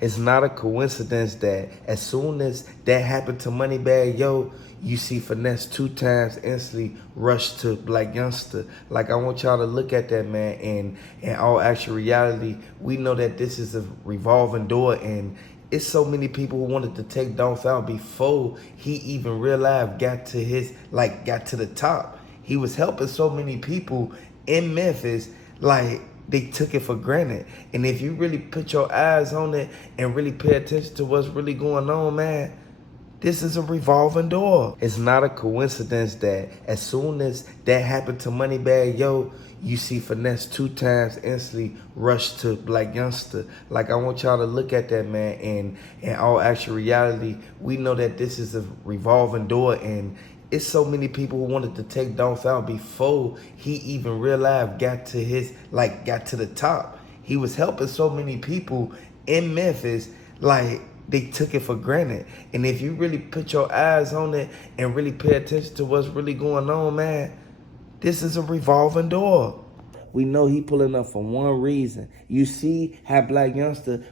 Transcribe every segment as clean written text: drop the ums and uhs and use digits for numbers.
It's not a coincidence that as soon as that happened to Moneybagg, yo, you see Finese2Tymes instantly rush to Blac Youngsta. Like, I want y'all to look at that, man, and in all actual reality, we know that this is a revolving door, and it's so many people who wanted to take Dolph out before he even real life got to the top. He was helping so many people in Memphis, like, they took it for granted. And if you really put your eyes on it and really pay attention to what's really going on, man, this is a revolving door. It's not a coincidence that as soon as that happened to Moneybagg, yo, you see Finese2Tymes instantly rush to Blac Youngsta. Like, I want y'all to look at that, man, and in all actual reality, we know that this is a revolving door, and it's so many people who wanted to take Dolph out before he even real life got to the top. He was helping so many people in Memphis, like, they took it for granted. And if you really put your eyes on it and really pay attention to what's really going on, man, this is a revolving door. We know he pulling up for one reason. You see how Blac Youngsta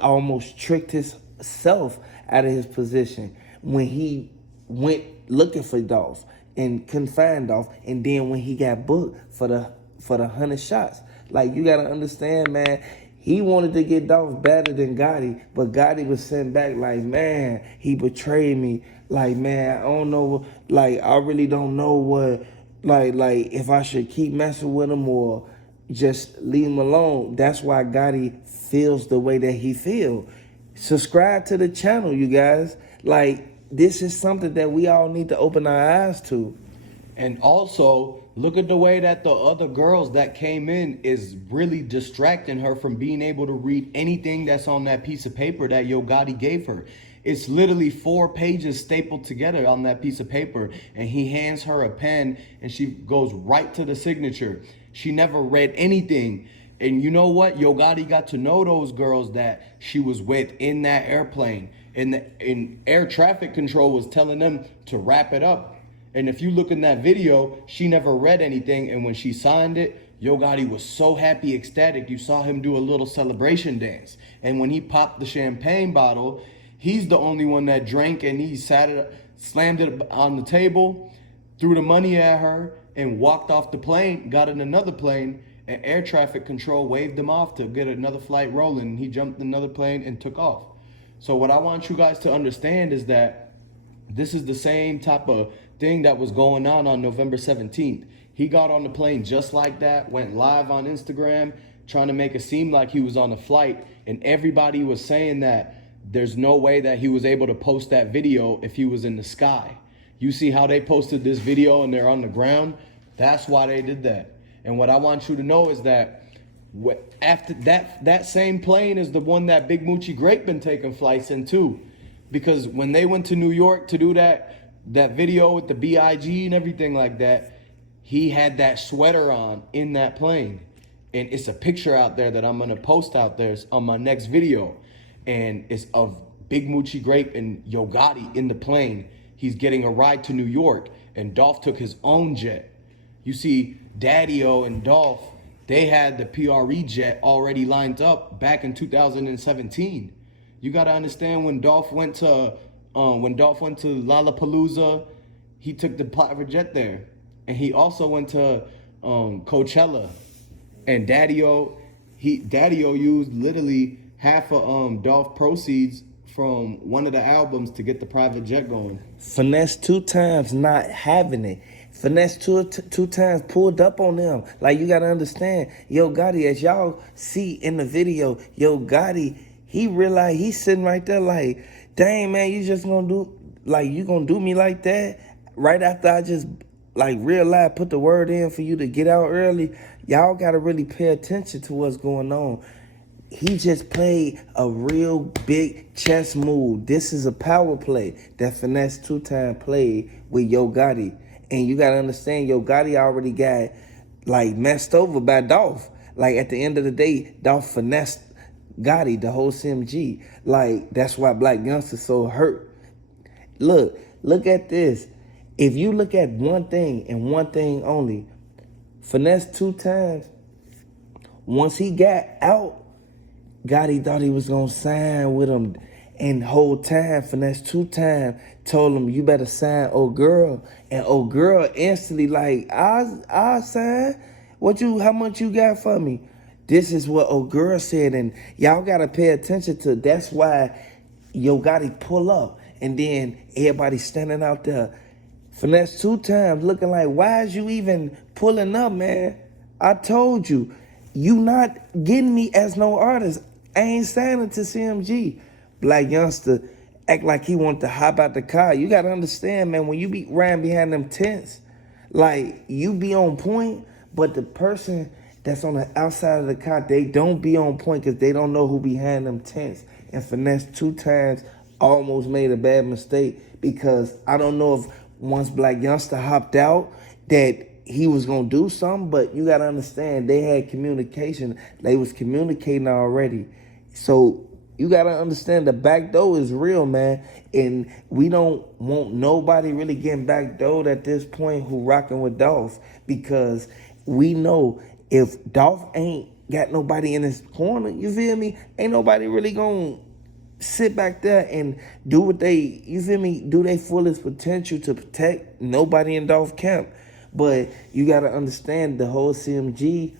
almost tricked himself out of his position when he went looking for Dolph and couldn't find Dolph, and then when he got booked for the 100 shots. Like, you gotta understand, man, he wanted to get Dolph better than Gotti, but Gotti was sent back like, man, he betrayed me. Like, man, I don't know, like, I really don't know what, like if I should keep messing with him or just leave him alone. That's why Gotti feels the way that he feels. Subscribe to the channel, you guys. Like, this is something that we all need to open our eyes to. And also, look at the way that the other girls that came in is really distracting her from being able to read anything that's on that piece of paper that Yo Gotti gave her. It's literally 4 pages stapled together on that piece of paper, and he hands her a pen and she goes right to the signature. She never read anything. And you know what? Yo Gotti got to know those girls that she was with in that airplane. And air traffic control was telling them to wrap it up. And if you look in that video, she never read anything. And when she signed it, Yo Gotti was so happy, ecstatic. You saw him do a little celebration dance. And when he popped the champagne bottle, he's the only one that drank, and he slammed it on the table, threw the money at her, and walked off the plane, got in another plane, and air traffic control waved him off to get another flight rolling. And he jumped in another plane and took off. So what I want you guys to understand is that this is the same type of thing that was going on November 17th. He got on the plane just like that, went live on Instagram, trying to make it seem like he was on a flight, and everybody was saying that there's no way that he was able to post that video if he was in the sky. You see how they posted this video and they're on the ground? That's why they did that. And what I want you to know is that after that same plane is the one that Big Moochie Grape been taking flights in too. Because when they went to New York to do that video with the B.I.G. and everything like that, he had that sweater on in that plane. And it's a picture out there that I'm gonna post out there on my next video. And it's of Big Moochie Grape and Yo Gotti in the plane. He's getting a ride to New York, and Dolph took his own jet. You see, Daddy-O and Dolph, they had the PRE jet already lined up back in 2017. You gotta understand, when Dolph went to Lollapalooza, he took the private jet there, and he also went to Coachella. And Daddy-O used literally half of Dolph proceeds from one of the albums to get the private jet going. Finese2Tymes not having it. Finese2Tymes pulled up on them. Like, you gotta understand, Yo Gotti, as y'all see in the video, Yo Gotti, he realized he's sitting right there like, dang, man, you just gonna do, like, you gonna do me like that? Right after I just, like, real life put the word in for you to get out early. Y'all gotta really pay attention to what's going on. He just played a real big chess move. This is a power play that Finese2Tymes played with Yo Gotti. And you gotta understand, Yo Gotti already got, like, messed over by Dolph. Like, at the end of the day, Dolph finessed Gotti, the whole CMG. Like, that's why Blac Youngsta's so hurt. Look at this. If you look at one thing and one thing only, Finese2Tymes, once he got out, Gotti thought he was gonna sign with him, and whole time Finesse2Tymes told him, "You better sign old girl." And old girl instantly like, "I sign. How much you got for me?" This is what old girl said, and y'all gotta pay attention to. That's why Yo Gotti pull up, and then everybody standing out there. Finesse2Tymes looking like, "Why is you even pulling up, man? I told you, you not getting me as no artist. I ain't signing to CMG." Blac Youngsta act like he wanted to hop out the car. You gotta understand, man, when you be riding behind them tents, like, you be on point, but the person that's on the outside of the car, they don't be on point because they don't know who behind them tents. And Finesse2Tymes almost made a bad mistake because I don't know if once Blac Youngsta hopped out that he was gonna do something, but you gotta understand they had communication. They was communicating already. So you gotta understand the back door is real, man. And we don't want nobody really getting back door at this point who rocking with Dolph, because we know if Dolph ain't got nobody in his corner, you feel me? Ain't nobody really gonna sit back there and do what they, you feel me, do their fullest potential to protect nobody in Dolph camp. But you gotta understand the whole CMG,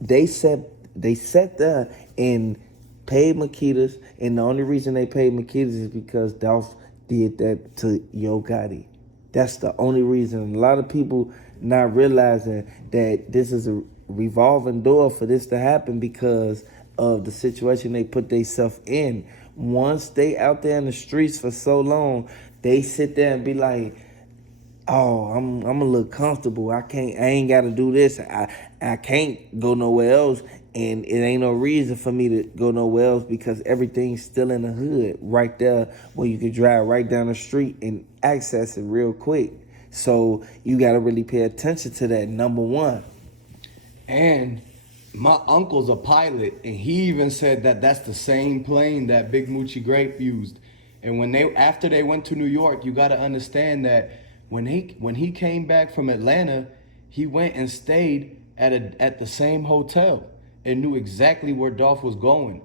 they sat there and paid Makedas, and the only reason they paid Makedas is because Dolph did that to Yo Gotti. That's the only reason. A lot of people not realizing that this is a revolving door for this to happen because of the situation they put themselves in. Once they out there in the streets for so long, they sit there and be like, "Oh, I'm a little comfortable. I ain't gotta do this. I can't go nowhere else. And it ain't no reason for me to go nowhere else because everything's still in the hood right there where you can drive right down the street and access it real quick." So you gotta really pay attention to that, number one. And my uncle's a pilot, and he even said that that's the same plane that Big Moochie Grape used. And after they went to New York, you got to understand that when he came back from Atlanta, he went and stayed at the same hotel and knew exactly where Dolph was going.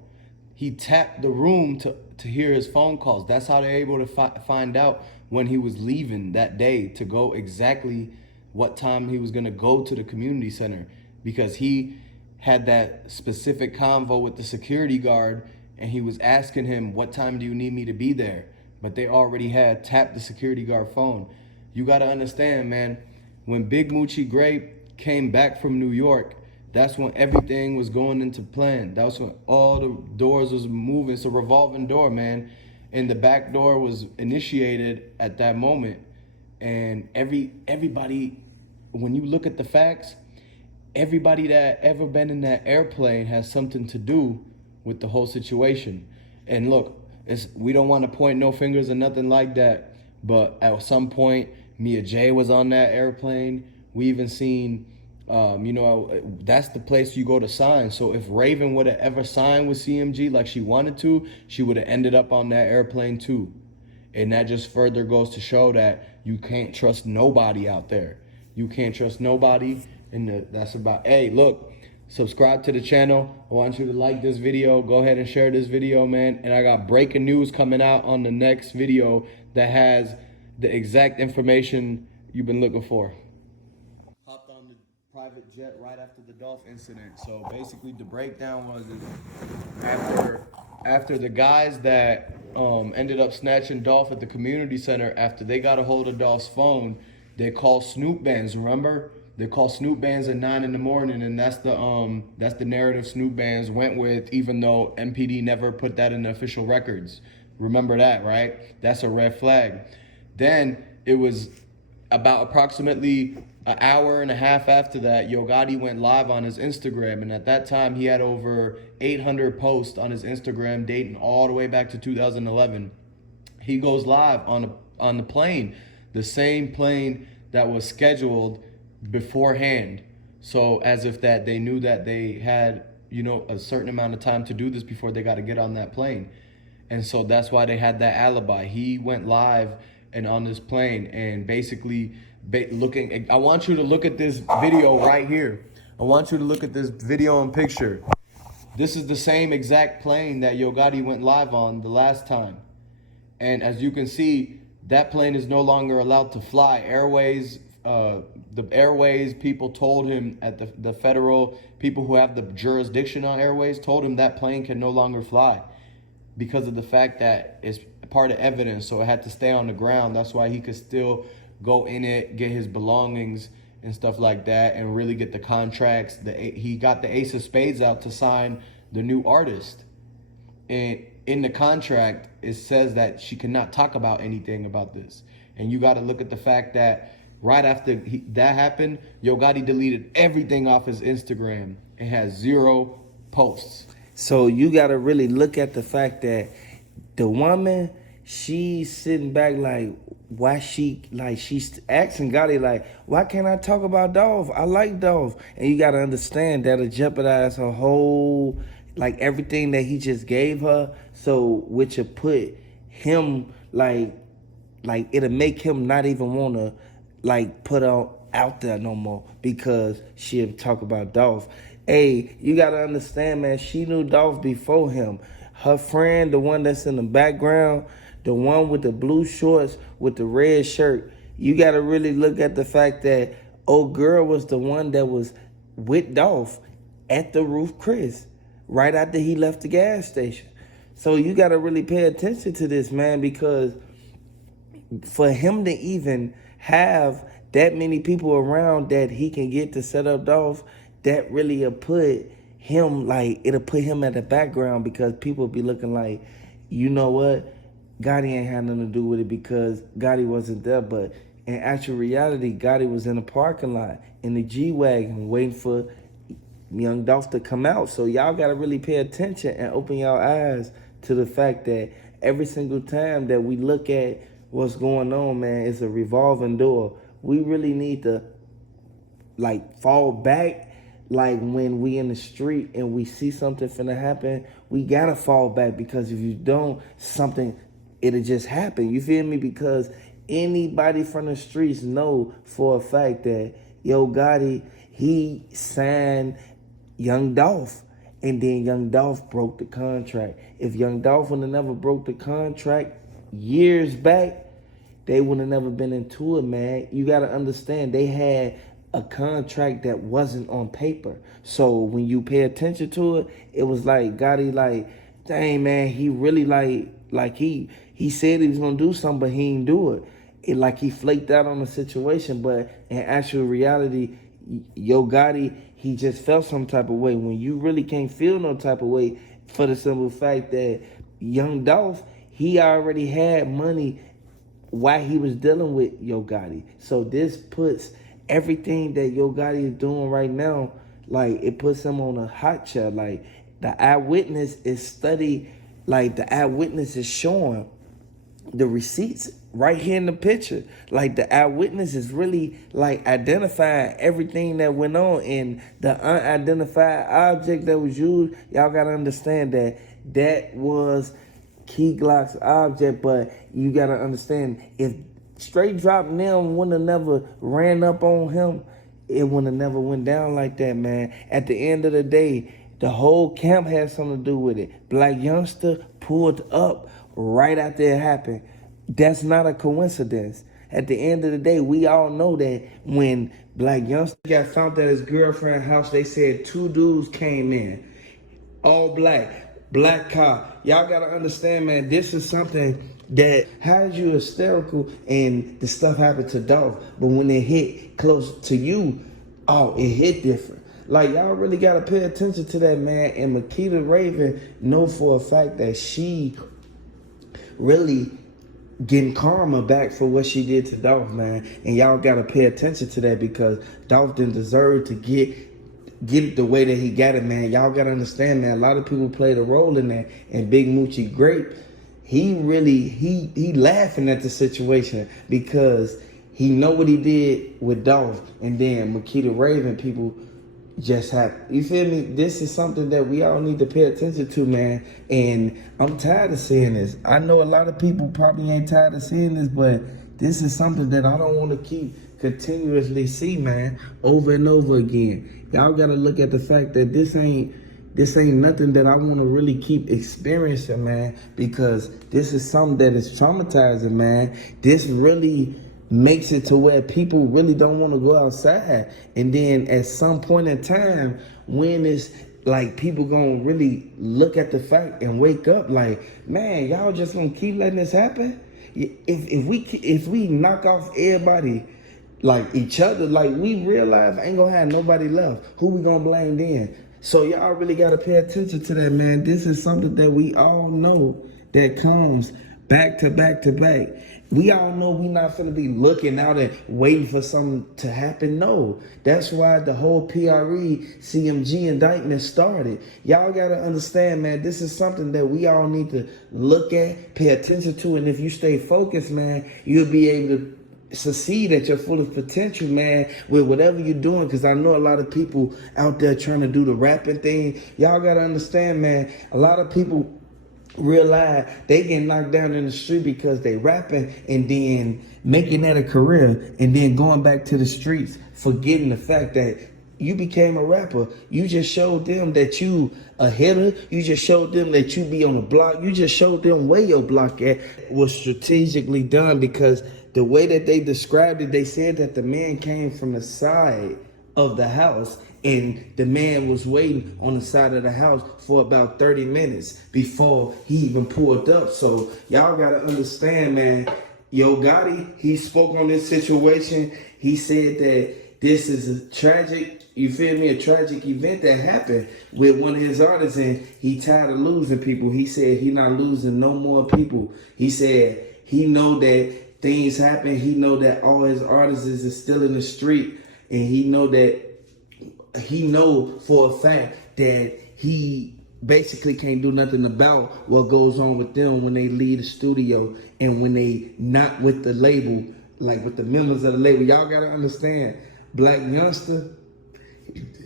He tapped the room to hear his phone calls. That's how they're able to find out when he was leaving that day to go exactly what time he was going to go to the community center, because he had that specific convo with the security guard, and he was asking him, "What time do you need me to be there?" But they already had tapped the security guard phone. You got to understand, man, when Big Moochie Grape came back from New York, that's when everything was going into plan. That's when all the doors was moving. It's a revolving door, man. And the back door was initiated at that moment. And everybody, when you look at the facts, everybody that ever been in that airplane has something to do with the whole situation. And look, we don't want to point no fingers or nothing like that, but at some point, Mia J was on that airplane. We even seen, that's the place you go to sign. So if Raven would have ever signed with CMG like she wanted to, she would have ended up on that airplane too. And that just further goes to show that you can't trust nobody out there. You can't trust nobody. And that's about, hey, look, subscribe to the channel. I want you to like this video. Go ahead and share this video, man. And I got breaking news coming out on the next video that has the exact information you've been looking for. Hopped on the private jet right after the Dolph incident. So basically the breakdown was after the guys that ended up snatching Dolph at the community center, after they got a hold of Dolph's phone, they called Snoop bands, remember? They call Snoop bands at 9 in the morning, and that's the narrative Snoop bands went with, even though MPD never put that in the official records. Remember that, right? That's a red flag. Then it was about approximately an hour and a half after that, Yo Gotti went live on his Instagram, and at that time he had over 800 posts on his Instagram dating all the way back to 2011. He goes live on the plane, the same plane that was scheduled beforehand. So as if that they knew that they had, a certain amount of time to do this before they got to get on that plane. And so that's why they had that alibi. He went live and on this plane and basically looking. I want you to look at this video right here. I want you to look at this video and picture. This is the same exact plane that Yo Gotti went live on the last time. And as you can see, that plane is no longer allowed to fly. The airways people told him at the federal people who have the jurisdiction on airways told him that plane can no longer fly because of the fact that it's part of evidence. So it had to stay on the ground. That's why he could still go in it, get his belongings and stuff like that, and really get the contracts. He got the Ace of Spades out to sign the new artist. And in the contract, it says that she cannot talk about anything about this. And you got to look at the fact that right after that happened, Yo Gotti deleted everything off his Instagram and has 0 posts. So you got to really look at the fact that the woman, she's sitting back like, why she's asking Gotti like, why can't I talk about Dolph? I like Dolph. And you got to understand that'll jeopardize her whole, like everything that he just gave her. So which will put him like it'll make him not even want to like put her out there no more because she'll talk about Dolph. Hey, you got to understand, man, she knew Dolph before him. Her friend, the one that's in the background, the one with the blue shorts with the red shirt, you got to really look at the fact that old girl was the one that was with Dolph at the Roof Chris right after he left the gas station. So you got to really pay attention to this, man, because for him to even have that many people around that he can get to set up Dolph, that really will put him, like, it'll put him at the background because people be looking like, you know what, Gotti ain't had nothing to do with it because Gotti wasn't there. But in actual reality, Gotti was in the parking lot in the G-Wagon waiting for young Dolph to come out. So y'all got to really pay attention and open y'all eyes to the fact that every single time that we look at what's going on, man, it's a revolving door. We really need to, like, fall back. Like, when we in the street and we see something finna happen, we gotta fall back, because if you don't, something, it'll just happen. You feel me? Because anybody from the streets know for a fact that Yo Gotti, he signed Young Dolph, and then Young Dolph broke the contract. If Young Dolph would have never broke the contract years back, they would have never been into it, man. You got to understand, they had a contract that wasn't on paper. So when you pay attention to it, it was like Gotti, like, dang, man, he really he said he was gonna do something, but he didn't do it. It like he flaked out on the situation, but in actual reality, Yo Gotti, he just felt some type of way. When you really can't feel no type of way, for the simple fact that Young Dolph, he already had money while he was dealing with Yo Gotti. So this puts everything that Yo Gotti is doing right now, like, it puts him on a hot chair. Like, the eyewitness is studied, like, the eyewitness is showing the receipts right here in the picture. Like, the eyewitness is really, like, identifying everything that went on. And the unidentified object that was used, y'all gotta understand that that was Key Glock's object. But you gotta understand, if Straight Drop them wouldn't have never ran up on him, it wouldn't have never went down like that, man. At the end of the day, the whole camp had something to do with it. Blac Youngsta pulled up right after it happened. That's not a coincidence. At the end of the day, we all know that when Blac Youngsta got found at his girlfriend's house, they said 2 dudes came in, all black car. Y'all gotta understand, man, this is something that has you hysterical, and the stuff happened to Dolph, but when it hit close to you, oh, it hit different. Like, y'all really gotta pay attention to that, man. And Makeda Raven know for a fact that she really getting karma back for what she did to Dolph, man. And y'all gotta pay attention to that, because Dolph didn't deserve to get it the way that he got it, man. Y'all gotta understand, man, a lot of people played a role in that. And Big Moochie Grape, he really, he laughing at the situation, because he know what he did with Dolph. And then Makeda Raven, people just have, you feel me? This is something that we all need to pay attention to, man. And I'm tired of seeing this. I know a lot of people probably ain't tired of seeing this, but this is something that I don't want to keep continuously see, man, over and over again. Y'all got to look at the fact that this ain't this ain't nothing that I want to really keep experiencing, man, because this is something that is traumatizing, man. This really makes it to where people really don't want to go outside. And then at some point in time, when it's like people gonna really look at the fact and wake up like, man, y'all just gonna keep letting this happen? If we knock off everybody, like each other, like we realize ain't gonna have nobody left. Who we gonna blame then? So y'all really gotta pay attention to that, man. This is something that we all know that comes back to back to back. We all know we not finna be looking out and waiting for something to happen. No, that's why the whole PRE CMG indictment started. Y'all gotta understand, man, this is something that we all need to look at, pay attention to, and if you stay focused, man, you'll be able to succeed at your fullest potential, man, with whatever you're doing. Because I know a lot of people out there trying to do the rapping thing. Y'all gotta understand, man, a lot of people realize they get knocked down in the street because they rapping and then making that a career and then going back to the streets, forgetting the fact that you became a rapper. You just showed them that you a hitter. You just showed them that you be on the block. You just showed them where your block at was strategically done, because the way that they described it, they said that the man came from the side of the house and the man was waiting on the side of the house for about 30 minutes before he even pulled up. So y'all gotta understand, man, Yo Gotti, he spoke on this situation. He said that this is a tragic, you feel me, a tragic event that happened with one of his artists, and he tired of losing people. He said he not losing no more people. He said he know that things happen. He know that all his artists is still in the street, and he know for a fact that he basically can't do nothing about what goes on with them when they leave the studio and when they not with the label, like with the members of the label. Y'all gotta understand, Blac Youngsta,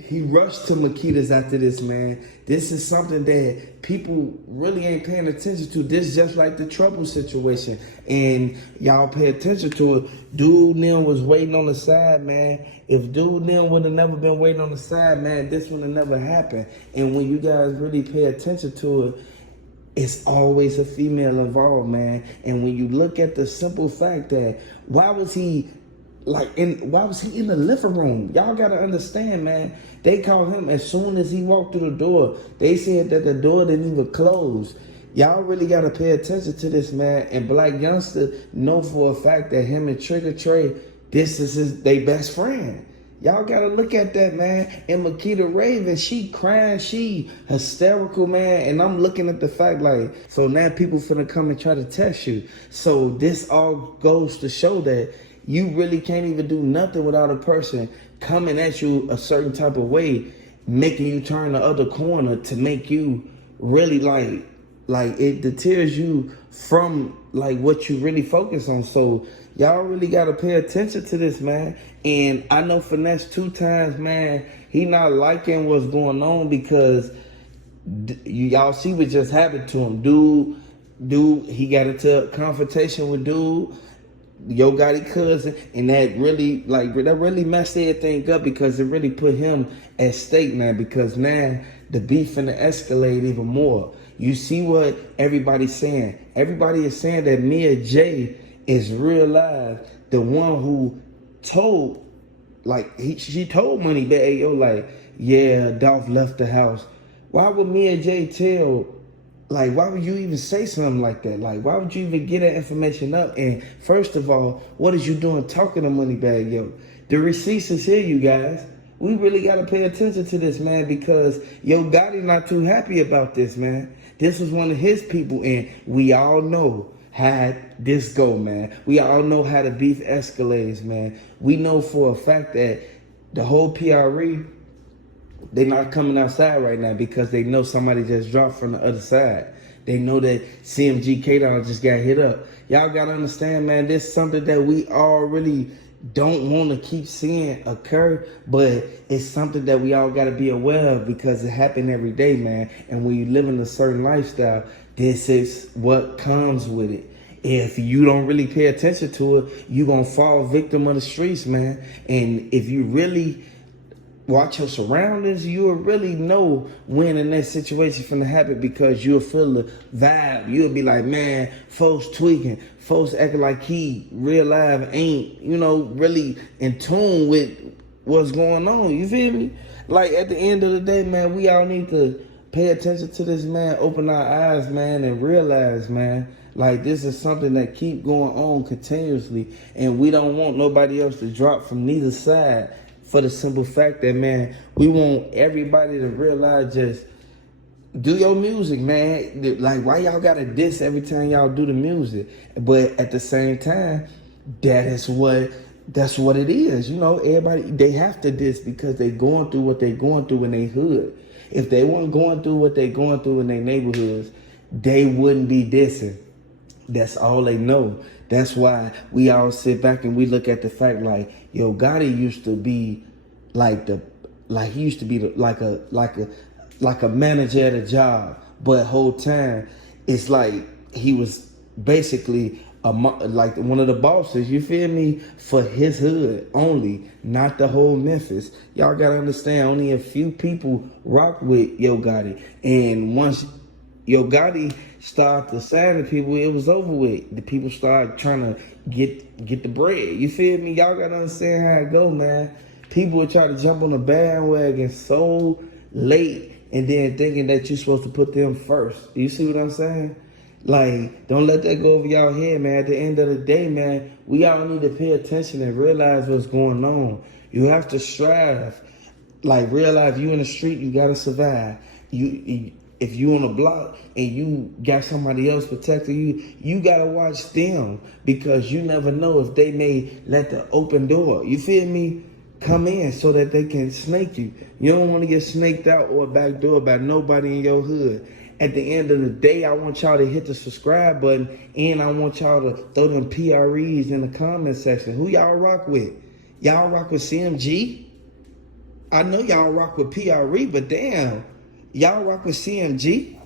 he rushed to Makedas after this, man. This is something that people really ain't paying attention to. This just like the Trouble situation. And y'all pay attention to it. Dude Nim was waiting on the side, man. If Dude Nim would have never been waiting on the side, man, this would have never happened. And when you guys really pay attention to it, it's always a female involved, man. And when you look at the simple fact that why was he in the living room? Y'all gotta understand, man. They called him as soon as he walked through the door. They said that the door didn't even close. Y'all really gotta pay attention to this, man. And Blac Youngsta know for a fact that him and Trigger Trey, this is their best friend. Y'all gotta look at that, man. And Makeda Raven, she crying, she hysterical, man. And I'm looking at the fact like, so now people finna come and try to test you. So this all goes to show that you really can't even do nothing without a person coming at you a certain type of way, making you turn the other corner to make you really like it deters you from like what you really focus on. So y'all really gotta pay attention to this, man. And I know Finese2Tymes, man, he not liking what's going on because y'all see what just happened to him. Dude, he got into a confrontation with Dude, Yo Gotti cousin, and that really messed everything up because it really put him at stake, man, because now the beef finna escalate even more. You see what everybody's saying. Everybody is saying that Mia J is real live, the one who told, she told Moneybagg, yo, like, yeah, Dolph left the house. Why would Mia J tell, like, why would you even say something like that? Like, why would you even get that information up? And first of all, what is you doing talking to Moneybagg, yo? The receipts is here, you guys. We really got to pay attention to this, man, because Yo Gotti not too happy about this, man. This was one of his people, and we all know how this go, man. We all know how the beef escalates, man. We know for a fact that the whole PRE, they not coming outside right now because they know somebody just dropped from the other side. They know that CMG K-Dog just got hit up. Y'all got to understand, man, this is something that we all really don't want to keep seeing occur, but it's something that we all got to be aware of because it happen every day, man. And when you live in a certain lifestyle, this is what comes with it. If you don't really pay attention to it, you're going to fall victim of the streets, man. And if you really watch your surroundings, you'll really know when the next situation finna happen, because you'll feel the vibe. You'll be like, man, folks tweaking, folks acting like he real life ain't, really in tune with what's going on. You feel me? Like, at the end of the day, man, we all need to pay attention to this, man, open our eyes, man, and realize, man, like, this is something that keep going on continuously, and we don't want nobody else to drop from neither side, for the simple fact that, man, we want everybody to realize, just do your music, man. Like, why y'all gotta diss every time y'all do the music? But at the same time, that's what it is. Everybody, they have to diss because they going through what they going through in their hood. If they weren't going through what they going through in their neighborhoods, they wouldn't be dissing. That's all they know. That's why we all sit back and we look at the fact, like, yo, Gotti used to be like a manager at a job, but whole time it's like he was basically like one of the bosses. You feel me? For his hood only, not the whole Memphis. Y'all gotta understand, only a few people rock with Yo Gotti, and once Yo Gotti started to sign people, it was over with. The people started trying to get the bread. You feel me? Y'all gotta understand how it go, man. People would try to jump on the bandwagon so late, and then thinking that you're supposed to put them first. You see what I'm saying? Like, don't let that go over y'all head, man. At the end of the day, man, we all need to pay attention and realize what's going on. You have to strive. Like, realize you in the street, you gotta survive. If you on a block and you got somebody else protecting you, you gotta watch them, because you never know if they may let the open door, you feel me, come in so that they can snake you. You don't want to get snaked out or backdoored by nobody in your hood. At the end of the day, I want y'all to hit the subscribe button, and I want y'all to throw them PREs in the comment section. Who y'all rock with? Y'all rock with CMG? I know y'all rock with PRE, but damn, y'all rock with CMG?